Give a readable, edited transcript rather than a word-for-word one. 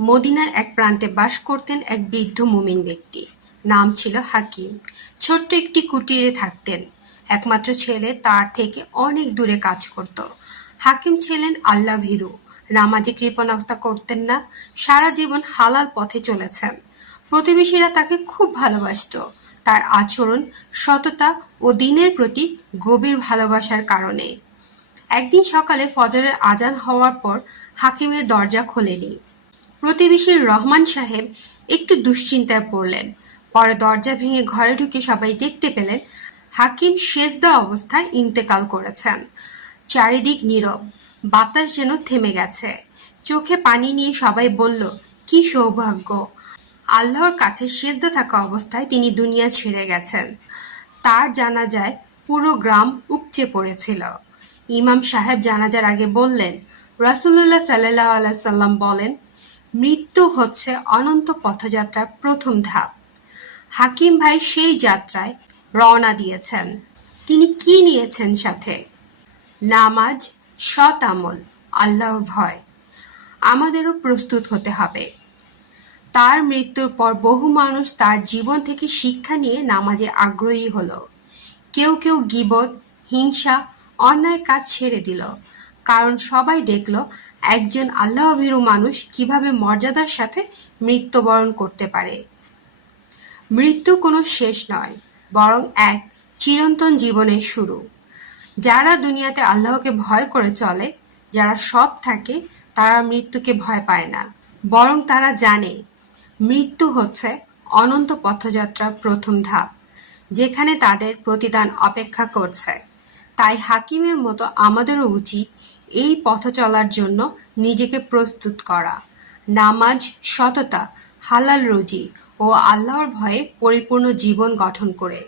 মদিনার এক প্রান্তে বাস করতেন এক বৃদ্ধ মুমিন ব্যক্তি। নাম ছিল হাকিম। ছোট্ট একটি কুটিরে থাকতেন। একমাত্র ছেলে তার থেকে অনেক দূরে কাজ করত। হাকিম ছিলেন আল্লাহ ভীরু, নামাজে কৃপণতা করতেন না, সারা জীবন হালাল পথে চলেছেন। প্রতিবেশীরা তাকে খুব ভালোবাসত। তার আচরণ, সততা ও দিনের প্রতি গভীর ভালোবাসার কারণে। একদিন সকালে ফজরের আজান হওয়ার পর হাকিমের দরজা খোলেনি। প্রতিবেশী রহমান সাহেব একটু দুশ্চিন্তায় পড়লেন। পরে দরজা ভেঙে ঘরে ঢুকে সবাই দেখতে পেলেন হাকিম সেজদা অবস্থায় ইন্তেকাল করেছেন। চারিদিক নীরব, বাতাস যেন থেমে গেছে। চোখে পানি নিয়ে সবাই বলল, কি সৌভাগ্য! আল্লাহর কাছে সিজদা থাকা অবস্থায় তিনি দুনিয়া ছেড়ে গেছেন। তার জানাজায় পুরো গ্রাম উপচে পড়েছিল। ইমাম সাহেব জানাজার আগে বললেন, রাসূলুল্লাহ সাল্লাল্লাহু আলাইহি সাল্লাম বলেন, মৃত্যু হচ্ছে অনন্ত পথযাত্রার প্রথম ধাপ। হাকিম ভাই সেই যাত্রায় রওনা দিয়েছেন। তিনি কি নিয়েছেন সাথে? নামাজ, সৎ আমল, আল্লাহর ভয়। আমাদেরও প্রস্তুত হতে হবে। তার মৃত্যুর পর বহু মানুষ তার জীবন থেকে শিক্ষা নিয়ে নামাজে আগ্রহী হলো। কেউ কেউ গীবত, হিংসা, অন্যায় কাজ ছেড়ে দিল। কারণ সবাই দেখল একজন আল্লাহভীরু মানুষ কিভাবে মর্যাদার সাথে মৃত্যুবরণ করতে পারে। মৃত্যু কোনো শেষ নয়, বরং এক চিরন্তন জীবনের শুরু। যারা দুনিয়াতে আল্লাহকে ভয় করে চলে, যারা সৎ থাকে, তারা মৃত্যুকে ভয় পায় না, বরং তারা জানে মৃত্যু হচ্ছে অনন্ত পথযাত্রার প্রথম ধাপ, যেখানে তাদের প্রতিদান অপেক্ষা করছে। তাই হাকিমের মতো আমাদেরও উচিত এই পথ চলার জন্য নিজেকে প্রস্তুত করা। নামাজ, সততা, হালাল রুজি ও আল্লাহর ভয়ে পরিপূর্ণ জীবন গঠন করে।